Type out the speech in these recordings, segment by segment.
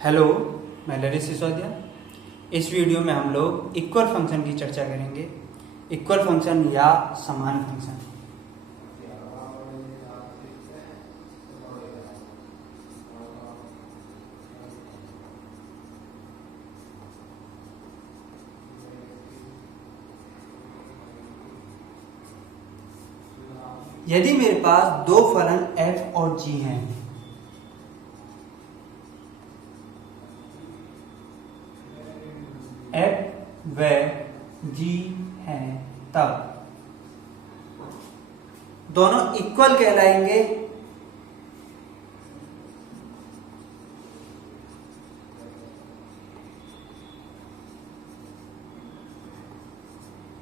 Hello, मैं ललित सिसोदिया। इस video में हम लोग इक्वल फंक्शन की चर्चा करेंगे। इक्वल फंक्शन या समान फंक्शन। यदि मेरे पास दो फलन f और g हैं, f व g हैं, तब दोनों इक्वल कहलाएंगे।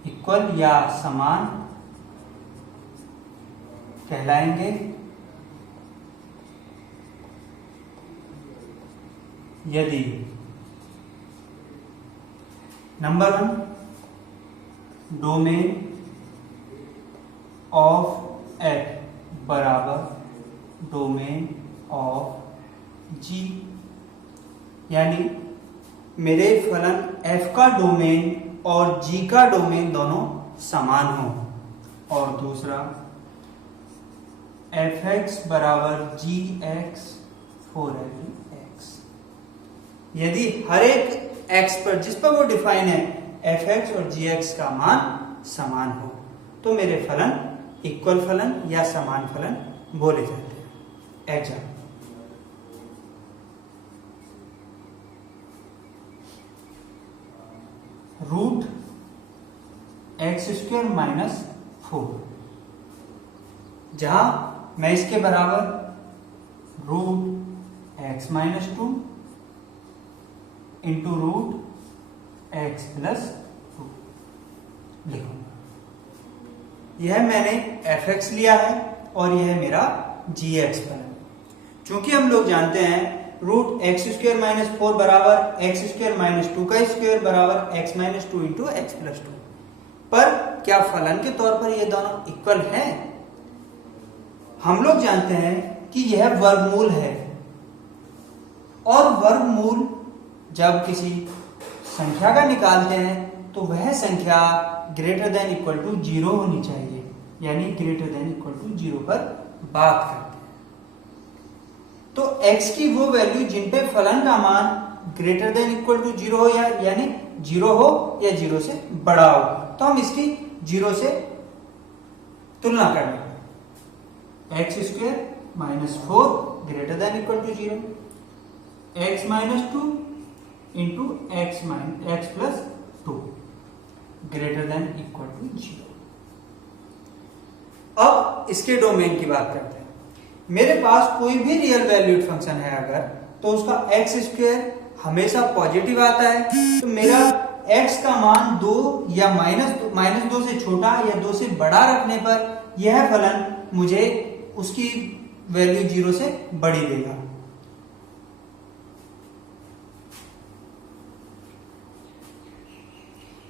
इक्वल या समान कहलाएंगे यदि नंबर 1 डोमेन ऑफ f बराबर डोमेन ऑफ g, यानी मेरे फलन f का डोमेन और g का डोमेन दोनों समान हो। और दूसरा fx बराबर gx फॉर एवरी x, यदि हर एक x पर जिस पर वो डिफाइन है fx और gx का मान समान हो, तो मेरे फलन इक्वल फलन या समान फलन बोले जाते हैं। Example, root x square minus 4, जहां मैं इसके बराबर root x minus 2 into root x plus 2 लिखूंगा। यह मैंने एफ एक्स लिया है और यह मेरा जी एक्स फलन। चूंकि हम लोग जानते हैं रूट एक्स स्क्वायर माइनस 4 बराबर एक्स स्क्वायर माइनस 2 का स्क्वायर बराबर x minus 2 into x plus 2, पर क्या फलन के तौर पर ये दोनों इक्वल हैं? हम लोग जानते हैं कि यह वर्गमूल है, और वर्गमूल जब किसी संख्या का निकालते हैं तो वह संख्या ग्रेटर देन इक्वल टू 0 होनी चाहिए, यानी ग्रेटर देन इक्वल टू 0 पर बात करते हैं। तो x की वो वैल्यू जिन पे फलन का मान ग्रेटर देन इक्वल टू 0 हो, या यानी 0 हो या 0 से बड़ा हो, तो हम इसकी 0 से तुलना करेंगे। X square minus 4 greater than equal to 0, x minus 2 into x plus 2 greater than equal to 0। अब इसके डोमेन की बात करते हैं। मेरे पास कोई भी रियल वैल्यूड फंक्शन है अगर, तो उसका एक्स स्क्वायर हमेशा पॉजिटिव आता है, तो मेरा x का मान 2 या माइनस 2 से छोटा या 2 से बड़ा रखने पर यह फलन मुझे उसकी वैल्यू 0 से बड़ी देगा।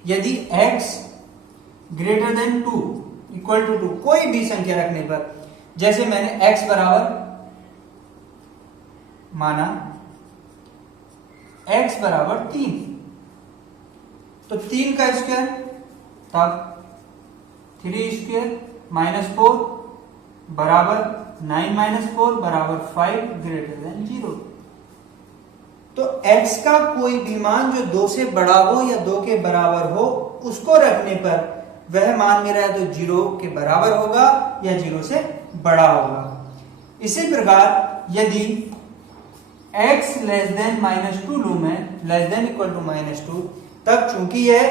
यदि x greater than 2 equal to 2 कोई भी संख्या रखने पर, जैसे मैंने x बराबर माना x बराबर 3, तो 3 का स्क्वायर तब 3 स्क्वायर माइनस 4 बराबर 9 माइनस 4 बराबर 5 ग्रेटर देन 0। तो x का कोई भी मान जो 2 से बड़ा हो या 2 के बराबर हो, उसको रखने पर वह मान मेरा है तो 0 के बराबर होगा या 0 से बड़ा होगा। इसी प्रकार यदि x लेस देन माइनस 2 लूं मैं, less than equal to minus 2, तब चूंकि यह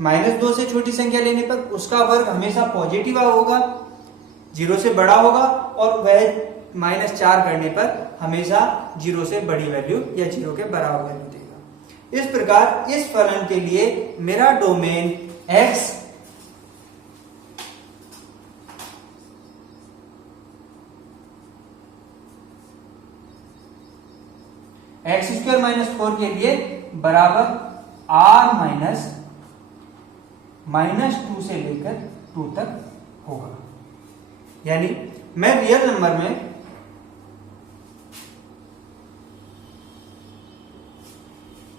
माइनस 2 से छोटी संख्या लेने पर उसका वर्ग हमेशा पॉजिटिव होगा, 0 से बड़ा होगा, और वह माइनस 4 करने पर हमेशा 0 से बड़ी वैल्यू या 0 के बराबर वैल्यू देगा। इस प्रकार इस फलन के लिए मेरा domain x x square minus 4 के लिए बराबर r माइनस 2 से लेकर 2 तक होगा। यानी मैं रियल नंबर में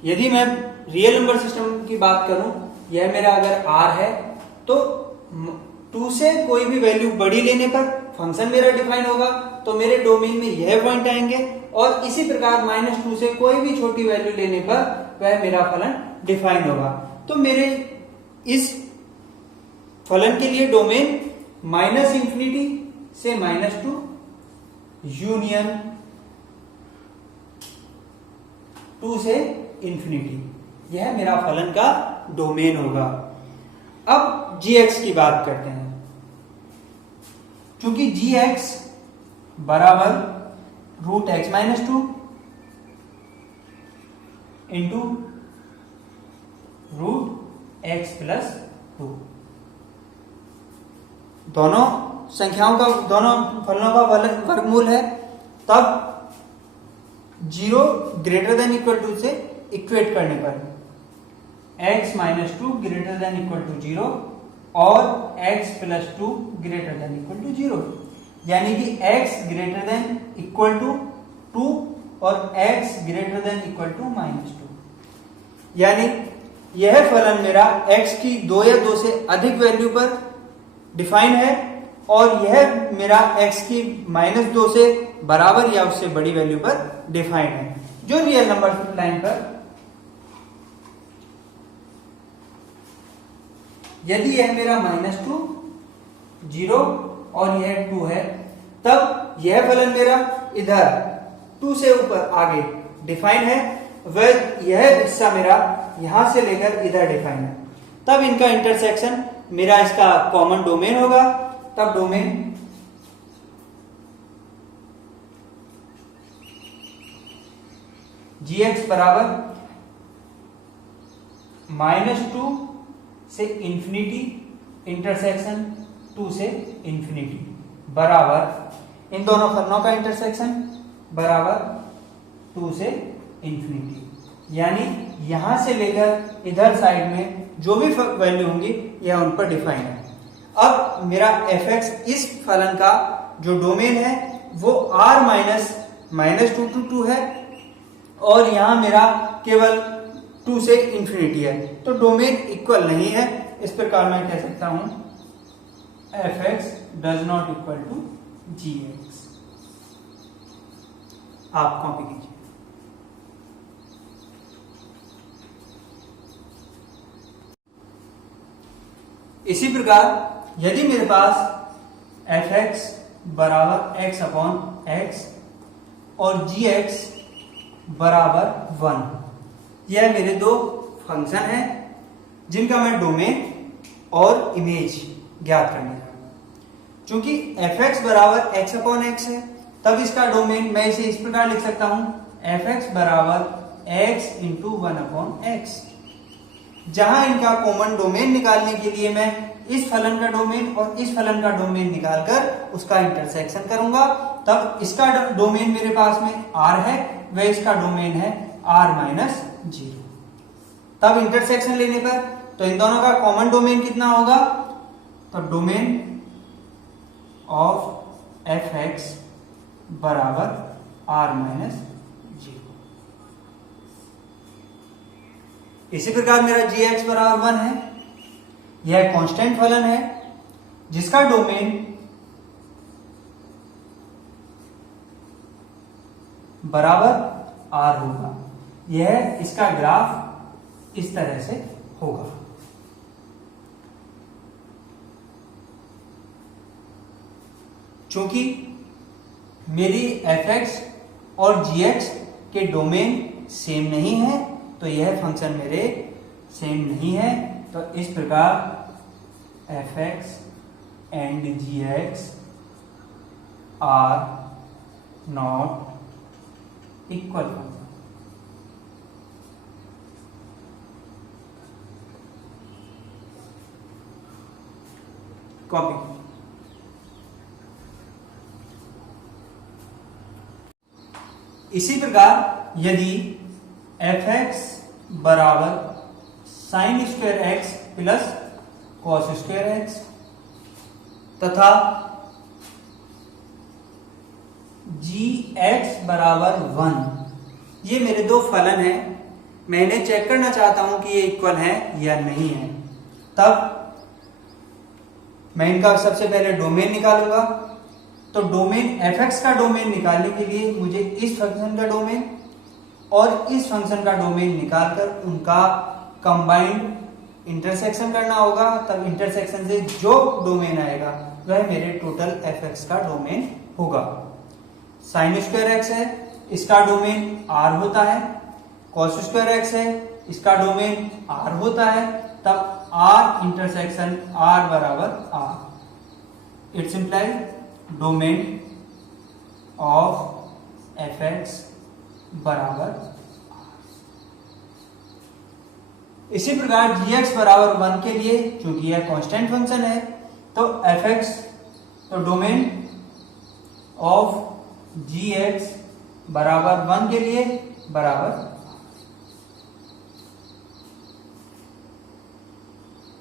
यदि मैं रियल नंबर सिस्टम की बात करूं, यह मेरा अगर r है तो 2 से कोई भी वैल्यू बड़ी लेने पर फंक्शन मेरा डिफाइन होगा, तो मेरे डोमेन में यह पॉइंट आएंगे, और इसी प्रकार -2 से कोई भी छोटी वैल्यू लेने पर वह मेरा फलन डिफाइन होगा। तो मेरे इस फलन के लिए डोमेन -∞ से -2 यूनियन 2 से ∞, यह मेरा फलन का डोमेन होगा। अब gx की बात करते हैं। चूंकि gx बराबर √x-2 इंटू √x+2, दोनों संख्याओं का, दोनों फलनों का वर्गमूल है, तब 0 > से इक्वेट करने पर x-2 > 0 और x+2 > 0, यानी कि x > 2 और x > -2, यानी यह फलन मेरा x की 2 या 2 से अधिक वैल्यू पर डिफाइन है, और यह मेरा x की -2 से बराबर या उससे बड़ी वैल्यू पर डिफाइन है। जो रियल नंबर लाइन पर यदि यह मेरा -2, 0 और यह 2 है, तब यह फलन मेरा इधर 2 से ऊपर आगे डिफाइन है, वह यह हिस्सा मेरा यहां से लेकर इधर डिफाइन है। तब इनका इंटरसेक्शन मेरा इसका कॉमन डोमेन होगा। तब डोमेन gx बराबर -2 से इंफिनिटी इंटरसेक्शन 2 से इंफिनिटी बराबर इन दोनों फलनों का इंटरसेक्शन बराबर 2 से इंफिनिटी, यानी यहां से लेकर इधर साइड में जो भी वैल्यू होंगी यह उन पर डिफाइन है। अब मेरा fx इस फलन का जो डोमेन है वो r -2 to 2 है, और यहां मेरा केवल 2 से इंफिनिटी है, तो डोमेन इक्वल नहीं है। इस प्रकार मैं कह सकता हूं fx does not equal to gx। आप कॉपी कीजिए। इसी प्रकार यदि मेरे पास fx बराबर x/x और gx बराबर 1, यह मेरे दो फंक्शन हैं जिनका मैं डोमेन और इमेज ज्ञात करने जा रहा हूं। चूंकि fx बराबर x/x है, तब इसका डोमेन मैं इसे इस प्रकार लिख सकता हूं fx बराबर x × 1/x। जहां इनका कॉमन डोमेन निकालने के लिए मैं इस फलन का डोमेन और इस फलन का डोमेन निकालकर उसका इंटरसेक्शन करूंगा, तब इसका डोमेन मेरे पास में r है, वह इसका डोमेन है r - 0। तब इंटरसेक्शन लेने पर तो इन दोनों का कॉमन डोमेन कितना होगा, तो डोमेन ऑफ fx बराबर r - 0। इसी प्रकार मेरा gx बराबर 1 है। यह कांस्टेंट फलन है जिसका डोमेन बराबर r होगा। यह इसका ग्राफ इस तरह से होगा। चूंकि मेरी fx और gx के डोमेन सेम नहीं है, तो यह फंक्शन मेरे सेम नहीं है। तो इस प्रकार fx and gx are not equal function. Copy. इसी प्रकार यदि fx बराबर sin² x plus cos² x तथा gx बराबर 1, ये मेरे दो फलन हैं मैं इन्हें चेक करना चाहता हूं कि ये इक्वल है या नहीं है, तब मैं इनका सबसे पहले डोमेन निकालूंगा। तो डोमेन fx का डोमेन निकालने के लिए मुझे इस फंक्शन का डोमेन और इस फंक्शन का डोमेन निकालकर उनका कंबाइंड इंटरसेक्शन करना होगा। तब इंटरसेक्शन से जो डोमेन आएगा वह मेरे टोटल fx का डोमेन होगा। साइन स्क्वायर x है, इसका डोमेन r होता है। कॉस स्क्वायर x है, इसका डोमेन r होता है। तब r इंटरसेक्शन r बराबर r। It's implies domain of fx बराबर r। इसी प्रकार gx बराबर 1 के लिए, चूंकि यह कांस्टेंट फंक्शन है, तो fx तो डोमेन ऑफ gx बराबर 1 के लिए बराबर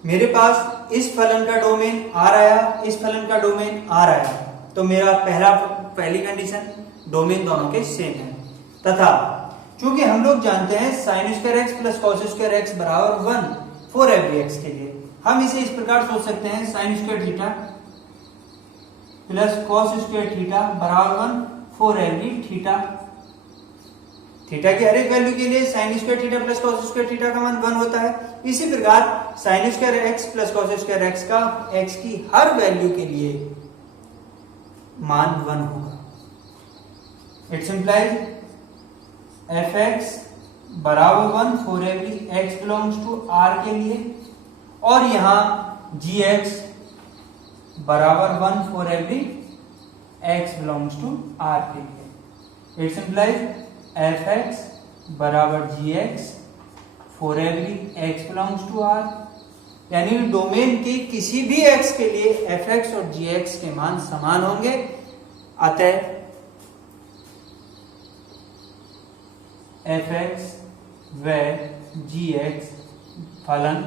मेरे पास इस फलन का डोमेन r आया, इस फलन का डोमेन r आया, तो मेरा पहली कंडीशन डोमेन दोनों के सेम है। तथा चूंकि हम लोग जानते हैं sine square x plus cos square x बराबर 1 फॉर एवरी एक्स के लिए, हम इसे इस प्रकार सोच सकते हैं sine square theta plus cos square theta बराबर 1 फॉर एवरी थीटा। थीटा की हर एक वैल्यू के लिए sine square theta plus cos square theta का मान 1 होता है। इसी प्रकार sine square x plus cos square x का एक्स की हर वैल्यू के लिए मान 1 होगा। इट्स इम्प्लाइज एफ एक्स बराबर 1 for every x belongs to R के लिए, और यहां जी एक्स बराबर 1 for every x belongs to R के लिए। इट्स इम्प्लाइज एफ एक्स बराबर G x for every x belongs to R, यानी डोमेन के किसी भी एक्स के लिए एफ एक्स और जी एक्स के मान समान होंगे। अतः एफ एक्स व जी एक्स फलन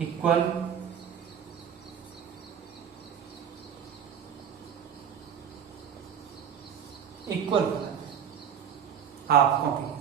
इक्वल फलन। आप कॉपी